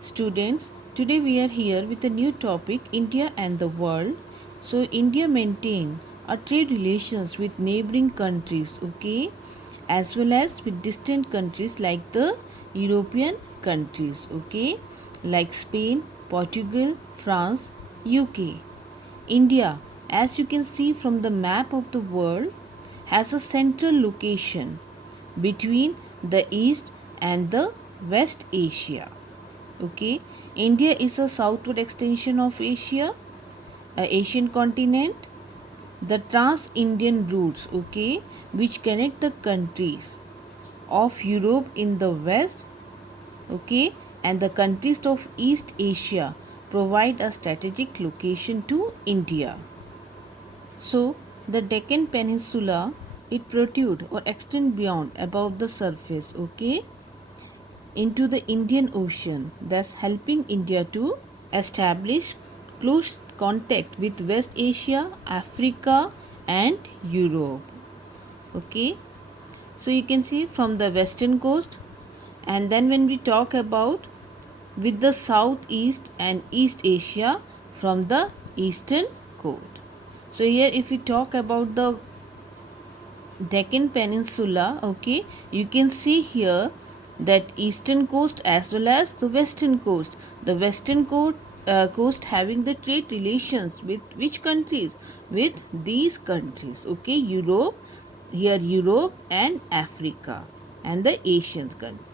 Students, today we are here with a new topic, India and the world. So India maintain a trade relations with neighboring countries, okay, as well as with distant countries like the European countries, okay, like Spain, Portugal, France, UK. India, as you can see from the map of the world, has a central location between the East and the West Asia. Okay, India is a southward extension of Asia, a Asian continent. The trans-Indian routes, okay, which connect the countries of Europe in the west, okay, and the countries of East Asia provide a strategic location to India. So, the Deccan Peninsula, it protrude or extend beyond above the surface, okay, into the Indian Ocean, thus helping India to establish close contact with West Asia, Africa, and Europe. Okay, so you can see from the western coast, and then when we talk about with the Southeast and East Asia from the eastern coast. So here if we talk about the Deccan Peninsula, okay, you can see here that eastern coast as well as the western coast. The western coast having the trade relations with which countries? With these countries, okay, Europe, here Europe and Africa and the Asian countries,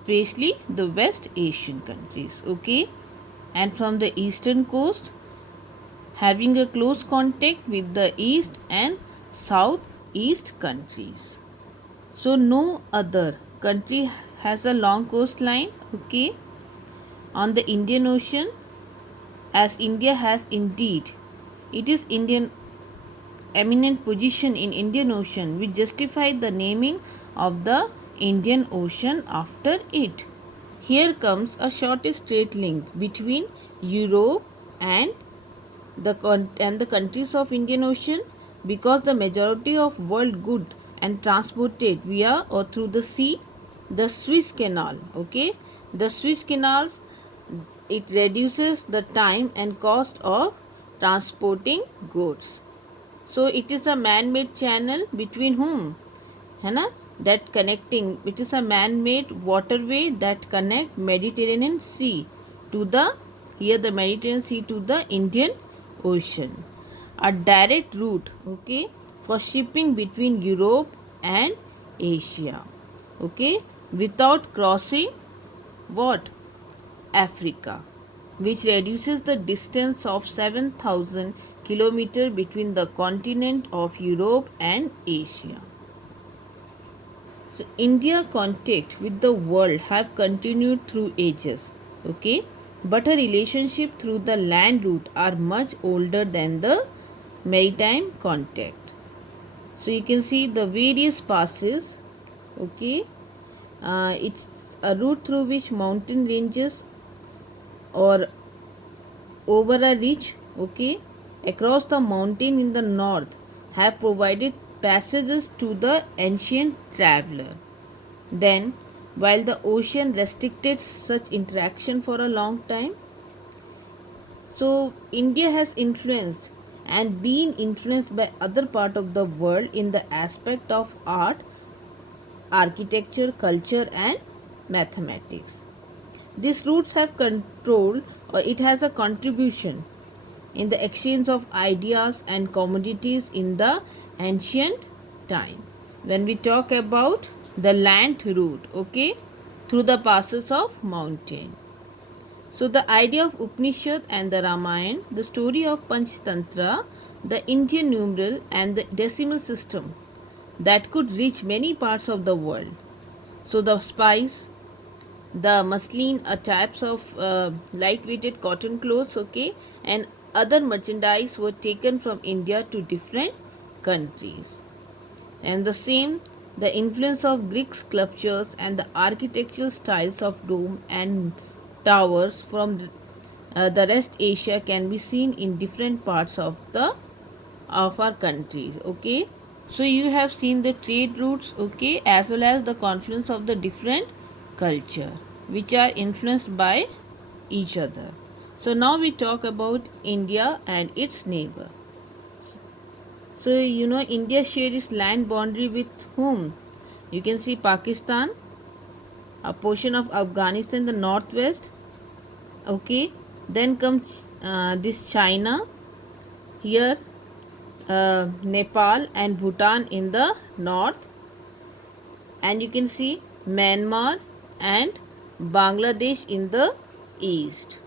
especially the West Asian countries, okay, and from the eastern coast having a close contact with the east and southeast countries. So no other country has a long coastline, okay, on the Indian Ocean, as India has indeed. It is Indian eminent position in Indian Ocean which justified the naming of the Indian Ocean after it. Here comes a shortest straight link between Europe and the countries of Indian Ocean, because the majority of world good and transported via or through the sea, the Suez Canal, okay, the Suez canals, it reduces the time and cost of transporting goods. So it is a man-made channel between whom, है ना, that connecting, it is a man-made waterway that connect Mediterranean Sea to the, here the Mediterranean Sea to the Indian Ocean, a direct route, okay, for shipping between Europe and Asia, okay, without crossing what, Africa, which reduces the distance of 7,000 kilometers between the continent of Europe and Asia. So India contact with the world have continued through ages, okay, but her relationship through the land route are much older than the maritime contact. So you can see the various passes, okay, it's a route through which mountain ranges or over a ridge, okay, across the mountain in the north have provided passages to the ancient traveler. Then, while the ocean restricted such interaction for a long time, so India has influenced and been influenced by other part of the world in the aspect of art, architecture, culture and mathematics. These routes have control, or it has a contribution in the exchange of ideas and commodities in the ancient time. When we talk about the land route, okay, through the passes of mountain. So the idea of Upanishad and the Ramayana, the story of Panchtantra, the Indian numeral and the decimal system that could reach many parts of the world. So the spice, the muslin are types of light-weighted cotton clothes, okay, and other merchandise were taken from India to different countries. And the same, the influence of Greek sculptures and the architectural styles of dome and towers from the rest Asia can be seen in different parts of the of our countries, okay. So you have seen the trade routes, okay, as well as the confluence of the different culture. which are influenced by each other. So now we talk about India and its neighbor. So India shares its land boundary with whom? You can see Pakistan, a portion of Afghanistan, the northwest. Okay, then comes this China here, Nepal and Bhutan in the north, and you can see Myanmar and Bangladesh in the east.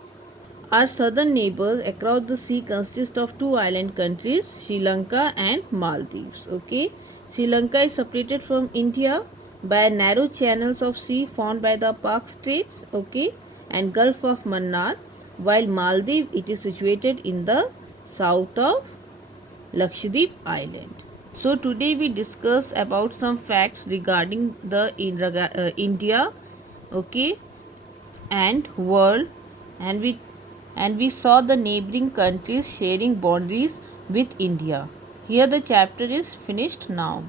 Our southern neighbors across the sea consist of two island countries, Sri Lanka and Maldives. Okay, Sri Lanka is separated from India by narrow channels of sea formed by the Palk Straits, okay, and Gulf of Mannar, while Maldives it is situated in the south of Lakshadweep Island. So today we discuss about some facts regarding the India, okay, and world, and we saw the neighboring countries sharing boundaries with India. Here the chapter is finished now.